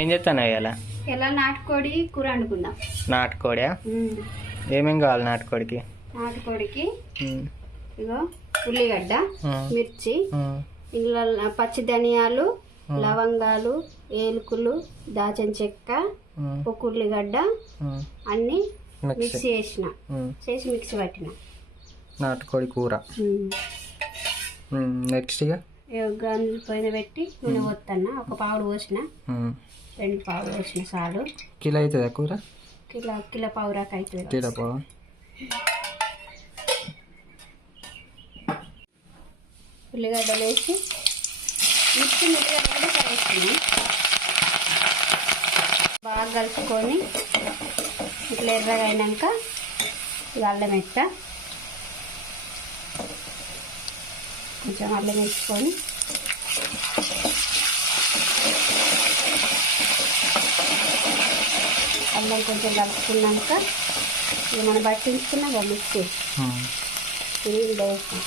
ఏం చేస్తాను ఎలా నాటుకోడి కూర వండుకుందాం. నాటుకోడా? ఏమేం కావాలి నాటుకోడికి? నాటుకోడికి ఇగో ఉల్లిగడ్డ, మిర్చి, ఇందులో పచ్చి ధనియాలు, లవంగాలు, ఏలుకులు, దాచిన చెక్క, ఒక ఉల్లిగడ్డ అన్ని మిక్సీ చేసి మిక్సీ పట్టిన నాటుకోడి కూర. నెక్స్ట్ గంజుల పైన పెట్టి నూనె పోతున్నా. ఒక పావుడు పోసిన, 2 పావులు పోసిన చాలు. కిలో అవుతుందా కూర? కిలో పావురాకు అవుతుంది. కిలో పావు. ఉల్లిగడ్డలు వేసి మిర్చి ఉల్లిగడ్డ కూడా వేసుకున్నాం. బాగా కలుపుకొని ఇట్లా ఎర్రగా అయినాక అల్లం వేస్తా. కొంచెం అల్లం వేసుకొని అల్లం కొంచెం కలుపుకున్నాక ఇక మనం పట్టించుకున్నాం కదా మిక్సీ నీళ్ళు వేస్తాం.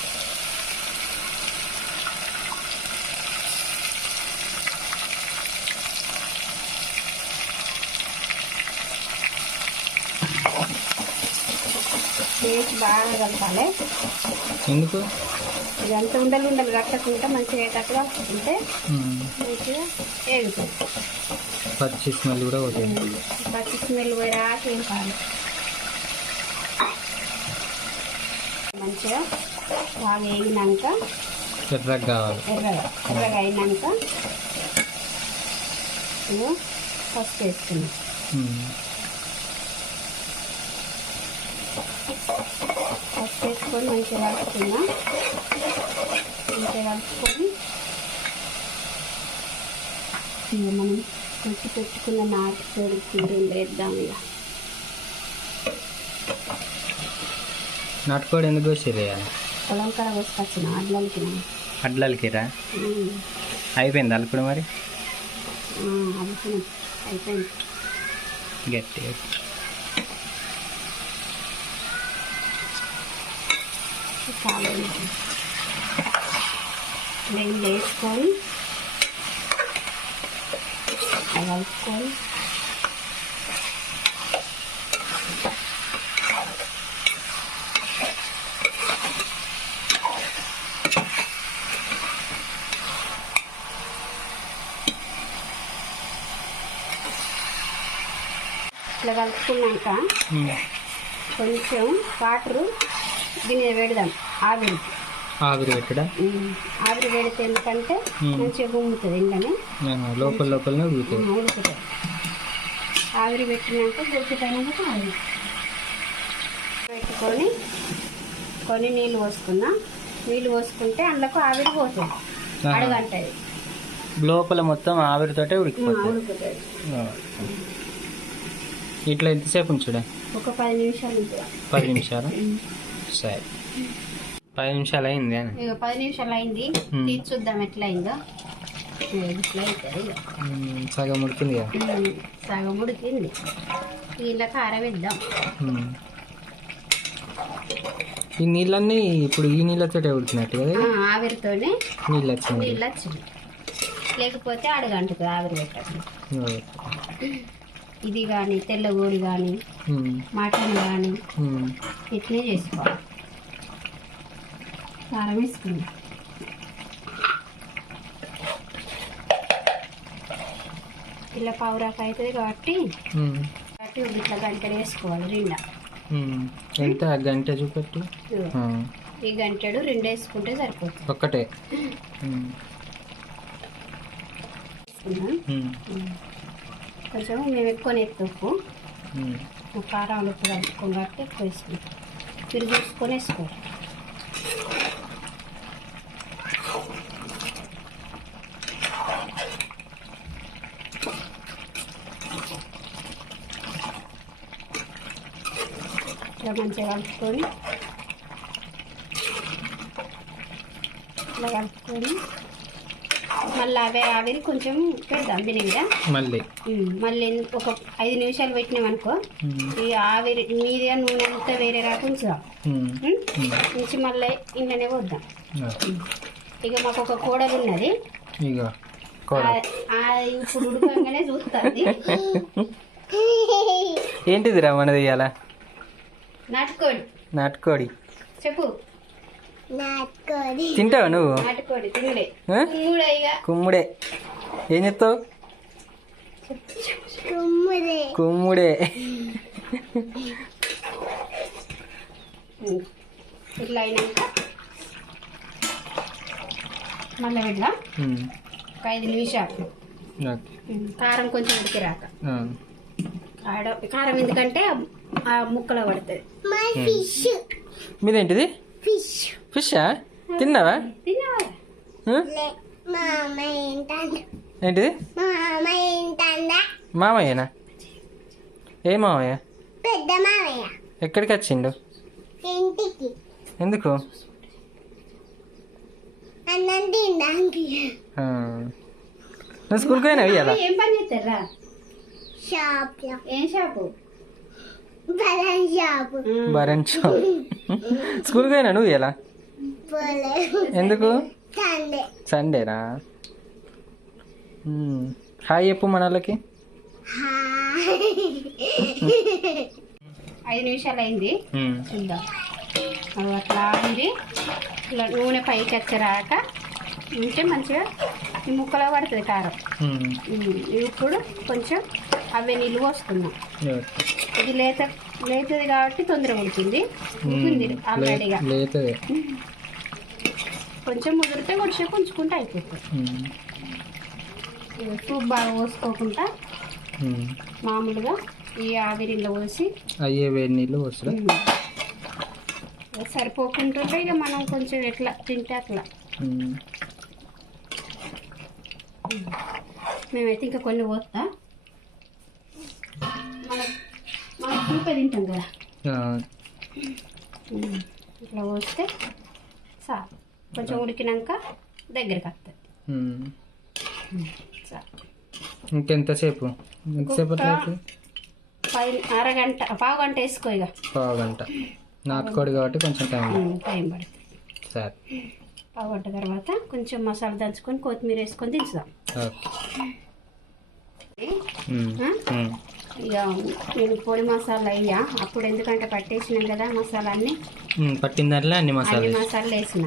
వేసి బాగా కలపాలి. ఎందుకు? ఇదంతా ఉండలు కట్టకుండా మంచిగా అయ్యేటట్టుగా ఉంటే మంచిగా వేగుతుంది. పచ్చి స్మెల్ కూడా పోతుంది. పచ్చి స్మెల్ పోయాక ఏం కాదు. మంచిగా బాగా వేగినాక ఎర్రగా కావాలి. ఎర్రగా అయినాక పసుపు వేసుకున్నాం. పసుపు వేసుకొని మంచిగా కలుపుకున్నాం. మంచిగా కలుపుకొని మనం కొట్టి పెట్టుకున్న నాటుకోడి కూర వేద్దాం. ఇక నాటుకోడి ఎందుకు వచ్చేది? పొలం కాడ కోసుకొచ్చిన అడ్లకిరా. అయిపోయింది అల్పుడు మరి? అయిపోయింది. గట్టి చాలా నెయ్యి వేసుకొని కలుపుకొని ఇట్లా కలుపుకున్నాక కొంచెం వాటరు దీన్ని పెడదాం. ఆవిరి పెట్టడా? ఆవిరి పెడితే ఎందుకంటే మంచిగా గుమ్ముతుంది. ఇంట్లోనే లోపలనే ఉడుకుతుంది. ఆవిరి పెట్టినాక దొరికిపోయినాక ఆవిరి పెట్టుకొని కొన్ని నీళ్ళు పోసుకున్నా. నీళ్ళు పోసుకుంటే అందులోకి ఆవిరి పోతుంది, అడుగంటది. లోపల మొత్తం ఆవిరితోటే ఉడుకుతుంది. ఇట్లా ఎంతసేపు ఉంచుడా? ఒక 10 నిమిషాలు ఉంటుంది. 10 నిమిషాలు? సరే, 10 నిమిషాలు అయింది. ఇక 10 నిమిషాలు అయింది. తీసి చూద్దాం ఎట్లా అయిందో. ఇట్లా అవుతుంది. సగం ఉడికింది కదా? సగం ఉడికింది. ఇలా కారం వేద్దాం. ఈ నీళ్ళన్నీ ఇప్పుడు ఈ నీళ్ళతోటే ఉడికినట్టు కదా? ఆవిరితోనే నీళ్ళు వచ్చింది. లేకపోతే అడుగంటుంది ఆవిరి పెట్టండి. ఇది కానీ తెల్లగోడి కానీ మటన్ కానీ ఇట్లనే చేసుకోవాలి. కారం వేసుకుందాం. ఇలా పావురాకు అవుతుంది కాబట్టి ఇట్లా గంటెడు వేసుకోవాలి. 2 ఎంత గంట చూపెట్టు. ఈ గంటెడు 2 వేసుకుంటే సరిపోతుంది. ఒక్కటే కొంచెం మేము ఎక్కువ ఉప్పు కారం ఉప్పు కలుపుకోం కాబట్టి ఎక్కువ వేసుకుంటాం. మీరు చూసుకొని వేసుకోవాలి. ఇట్లా మంచిగా కలుపుకొని ఇట్లా కలుపుకొని మళ్ళీ ఆవిరి కొంచెం పెడదాం దీని మీద. మళ్ళీ ఒక 5 నిమిషాలు పెట్టినామనుకో ఈ ఆవిరి మీద నూనె అంతా వేరే రాక ఉంచుదాం. ఉంచి మళ్ళీ ఇంట్లోనే పోద్దాం. ఇక మాకు ఒక కోడలు ఉన్నది. ఇప్పుడు ఉడకంగానే చూస్తుంది. ఏంటిదిరా మనది ఇవాళ? నాటుకోడి. నాటుకోడి చెప్పు. తింటావా నువ్వు? నాటుకోడి తినలే. కుమ్ముడే. ఏం చెప్తావు? కుమ్ముడే. ఇట్లా అయినాక మళ్ళీ పెడదాం ఒక 5 నిమిషాలు. కారం కొంచెం ఉడికిరాక. కారం ఎందుకంటే ఆ ముక్కలో పడుతుంది. మీదేంటిది? ఫిషా? తిన్నావా? ఏంటిది? మామయ్యనా? ఏ మామయ్య? పెద్ద మామయ్య. ఎక్కడికి వచ్చిండు? ఇంటికి. ఎందుకు? అన్నం తినడానికి. నువ్వు స్కూల్కి పోయినావు ఇవాళ? ఏం పని చేస్తారా? షాప్. ఏం shop? Baran shop. Baran shop. స్కూల్కి పోయినా నువ్వు ఇవాళ? ఎందుకు? సండే. సండేనా? హాయ్ చెప్పు మన వాళ్ళకి. 5 నిమిషాలు అయింది, చూద్దాం. అట్లా ఉంది. ఇట్లా నూనె పైకి వచ్చరాక ఉంటే మంచిగా ఈ ముక్కలో పడుతుంది కారం. ఇప్పుడు కొంచెం అవే నీళ్ళు పోసుకున్నాం. ఇది లేతది కాబట్టి తొందరగా ఉడికింది. ఆల్రెడీగా కొంచెం ముదిరితే కొంచెం ఉంచుకుంటే అయిపోతుంది. సూప్ బాగా పోసుకోకుండా మామూలుగా ఈ ఆవిరిలో పోసి అయ్యే వేడి నీళ్ళు పోసి సరిపోకుంటుంటే ఇక మనం కొంచెం ఎట్లా తింటే అట్లా. మేమైతే ఇంకా కొన్ని పోతా. మనం సూపే తింటాం కదా, ఇట్లా పోస్తే సార్ కొంచెం ఉడికినాక దగ్గరికి వస్తుంది. ఇంకెంతసేపు? అరగంట, పావు గంట వేసుకో. ఇక పావు గంట. నాటుకోడి కాబట్టి కొంచెం టైం పడుతుంది. సరే. పావు గంట తర్వాత కొంచెం మసాలా దంచుకొని కొత్తిమీర వేసుకొని దించుదాం. ఇక నేను పొడి మసాలా అయ్యా అప్పుడు, ఎందుకంటే పట్టేసినాం కదా మసాలా అన్ని. పట్టిన దాంట్లో అన్ని మసాలాలు వేసిన.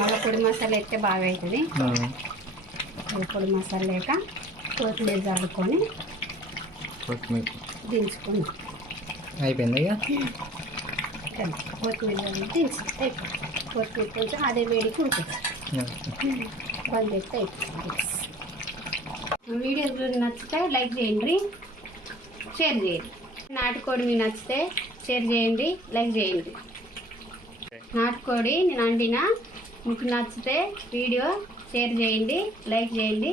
మళ్ళీ పొడి మసాలా వేస్తే బాగా అవుతుంది. పొడి మసాలా లేక కొత్తిమీర చల్లుకొని దించుకున్నాం. అయిపోయింది. కొత్తిమీర దించి కొత్తిమీర కొంచెం అదే వేడికి ఉడికేసి బంద్ చేస్తే అయిపోతుంది. వీడియోస్ నచ్చితే లైక్ చేయండి, షేర్ చేయండి. నాటుకోడి మీకు నచ్చితే షేర్ చేయండి, లైక్ చేయండి. నాటుకోడి నేను వండిన మీకు నచ్చితే వీడియో షేర్ చేయండి, లైక్ చేయండి,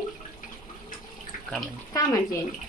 కామెంట్ చేయండి.